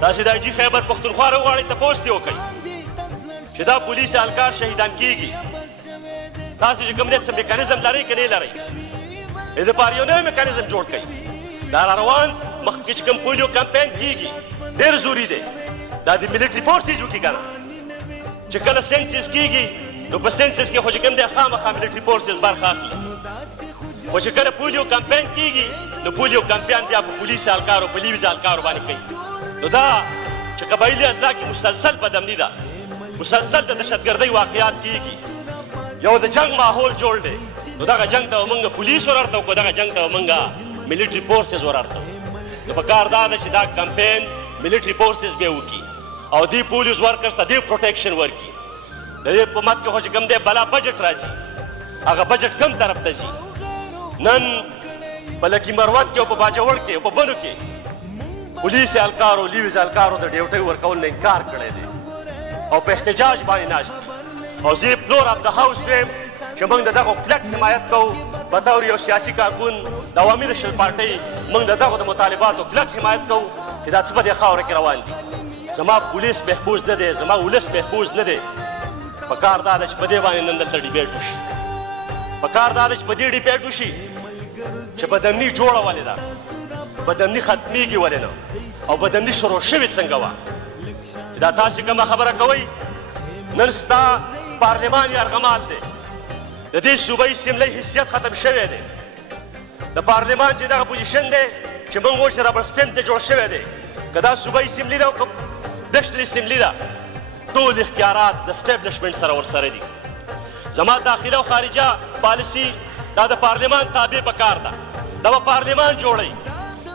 تاسې د اجي خیبر پښتونخوا راوغواړئ تپوس دې وکئ چې دا پولیس اهلکار شهیدان کیږي تاسې چې کوم دی څه میکانیزم لرئ که نه لرئ دې دپاره یو نوی میکانیزم جوړ کئ دا را روان مخکې چې کوم پولیو کمپین کیږي ډېر ضروري دی دا د ملیټري فورسز وکړي که نه چې کله سینسس کیږي نو په سینسس کې خو چې کوم دی خامخا ملیټري فورسز برخه اخلي خو چې کله پولیو کمپین کیږي نو پولیو کمپین بیا په پولیس اهلکارو په لیویز اهلکارو باندې کوي نو دا چې قبایلي اضلاع کې مسلسل بدامني ده مسلسل د دهشتګردۍ واقعات کیږي یو د جنگ ماحول جوړ دی نو دغه جنگ ته به موږ پولیس ورارته وکړو دغه جنگ ته به موږ ملیټري فورسز ورارته نو په کار دا ده چې دا کمپین ملیټري فورسز بیا وکړي او دې پولیس ورکرز ته دې پروټیکشن ورکړي د دې په مد کې خو چې کوم دی بلا بجټ راځي هغه بجټ کم طرف ته ځي نن په لکي مروت کې او په باجوړ کې او په بنو کې پولیس اهلکارو لیویز اهلکارو د ډیوټۍ ورکول نه انکار کړی دی او په احتجاج باندې ناست دي او زه فلور اف د هاوس ویم چې موږ د دغو کلک حمایت کوو بطور یو سیاسي کارکون د عوامي نشل پارټۍ موږ د دغو د مطالباتو کلک حمایت کوو چې دا څه په دې خاوره کې روان دي زما پولیس محفوظ نه دی زما ولس محفوظ نه دی په کار دا ده چې په دې باندې نن دلته ډیبیټ وشي په کار دا ده چې په دې ډیبیټ وشي چې بدامني جوړه ولې ده بدامني ختمیږي ولې نه او بدامني شروع شوې څنګه وه چې دا تاسې کومه خبره کوئ نن ستا پارلمان یرغمال دی د دې صوبایي اسمبلۍ حیثیت ختم شوی دی د پارلمان چې دغه پوزیشن دی چې موږ وایو چې ربر سټمپ ته جوړ شوی دی که دا صوبایي اسمبلي ده او که دشتل اسمبلي ده ټول اختیارات د سټیبلشمنټ سره ورسره دي زما داخله او خارجه پالیسي دا د پارلمان تابع پکار ده دا به پارلمان جوړوي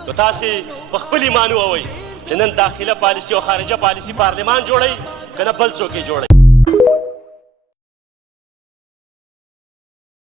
نو تاسې په خپل ایمان ووایئ چې نن داخله پالیسي او خارجه پالیسي پارلمان جوړوي که نه بل څوک یې جوړوي